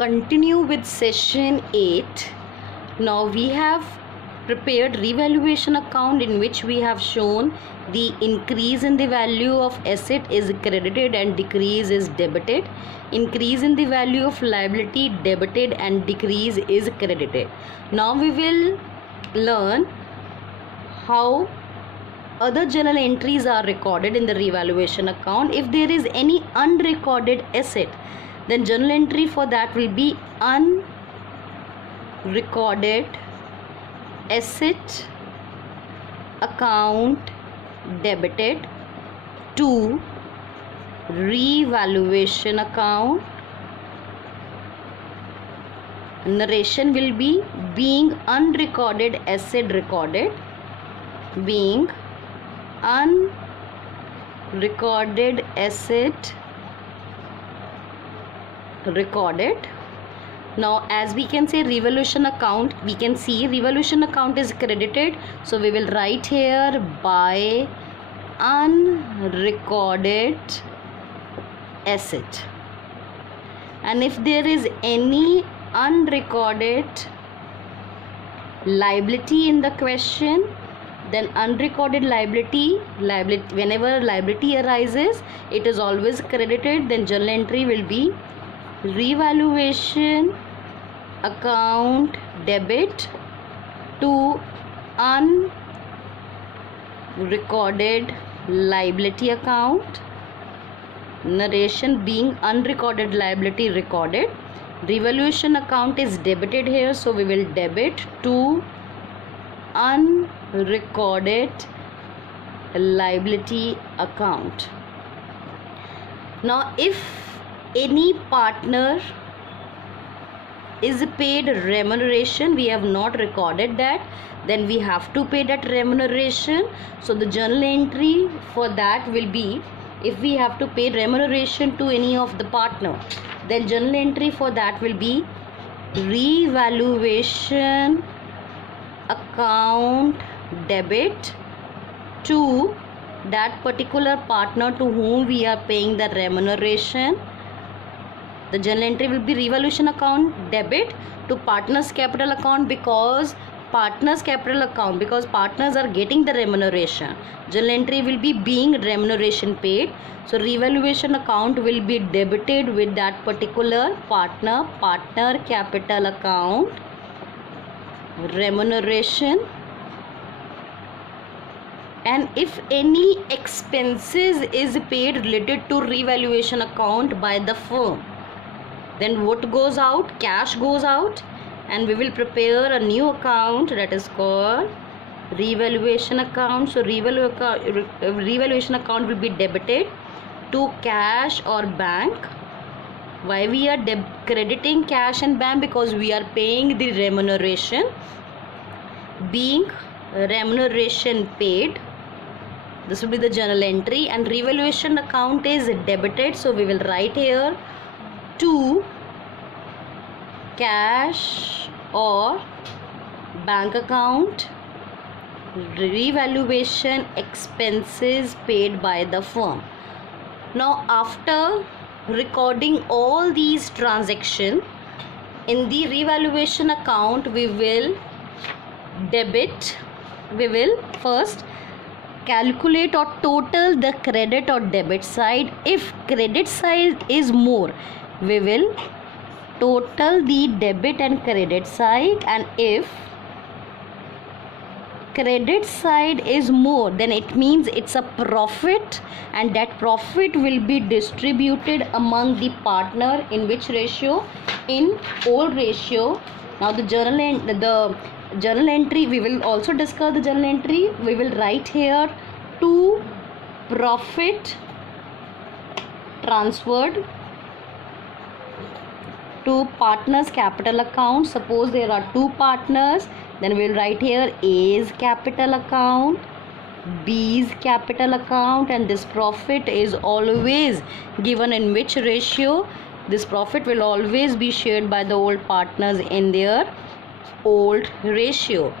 continue with session 8. Now we have prepared revaluation account in which we have shown the increase in the value of asset is credited and decrease is debited. Increase in the value of liability debited and decrease is credited. Now we will learn how other journal entries are recorded in the revaluation account. If there is any unrecorded asset, then journal entry for that will be unrecorded asset account debited to revaluation account. Narration will be being unrecorded asset recorded, being unrecorded asset recorded. Now as we can say revaluation account, we can see revaluation account is credited, so we will write here by unrecorded asset. And if there is any unrecorded liability in the question, then unrecorded liability, whenever liability arises, it is always credited. Then journal entry will be revaluation account debit to unrecorded liability account. Narration being unrecorded liability recorded. Revaluation account is debited here, so we will debit to unrecorded liability account. Now if any partner is paid remuneration, we have not recorded that, then we have to pay that remuneration. So the journal entry for that will be, if we have to pay remuneration to any of the partner, then journal entry for that will be revaluation account debit to that particular partner to whom we are paying the remuneration. The journal entry will be revaluation account debit to partners capital account, because partners capital account, because partners are getting the remuneration. Journal entry will be being remuneration paid, so revaluation account will be debited with that particular partner capital account remuneration. And if any expenses is paid related to revaluation account by the firm, then what goes out? Cash goes out, and we will prepare a new account that is called revaluation account. So revaluation account will be debited to cash or bank. Why we are crediting cash and bank? Because we are paying the remuneration. Being remuneration paid, this will be the journal entry. And revaluation account is debited, so we will write here to cash or bank account, revaluation expenses paid by the firm. Now after recording all these transactions in the revaluation account, we will first calculate or total the credit or debit side. If credit side is more, we will total the debit and credit side, and if credit side is more, then it means it's a profit, and that profit will be distributed among the partner in which ratio? In old ratio. Now the journal entry, we will also discuss the journal entry. We will write here to profit transferred to partners capital account. Suppose there are two partners, then we will write here A's capital account, B's capital account, and this profit is always given in which ratio? This profit will always be shared by the old partners in their old ratio.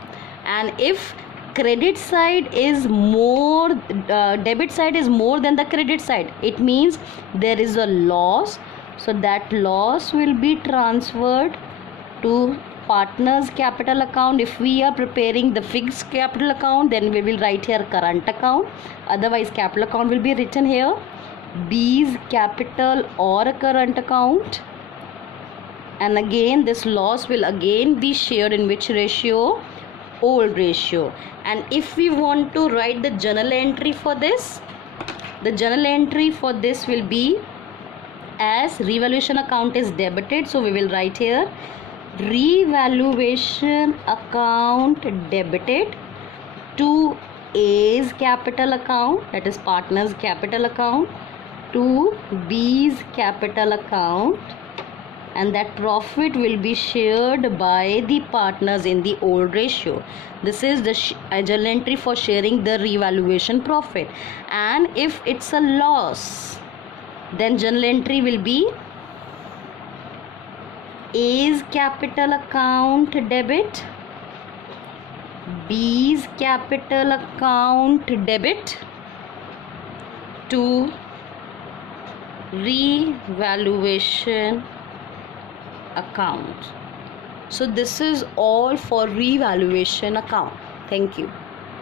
And if credit side is more, debit side is more than the credit side, it means there is a loss. So that loss will be transferred to partner's capital account. If we are preparing the fixed capital account, then we will write here current account. Otherwise, capital account will be written here. B's capital or a current account. And again, this loss will again be shared in which ratio? Old ratio. And if we want to write the journal entry for this, the journal entry for this will be as revaluation account is debited. So we will write here revaluation account debited to A's capital account, that is partner's capital account, to B's capital account, and that profit will be shared by the partners in the old ratio. This is the journal entry for sharing the revaluation profit. And if it's a loss, then journal entry will be A's capital account debit, B's capital account debit to revaluation account. So this is all for revaluation account. Thank you.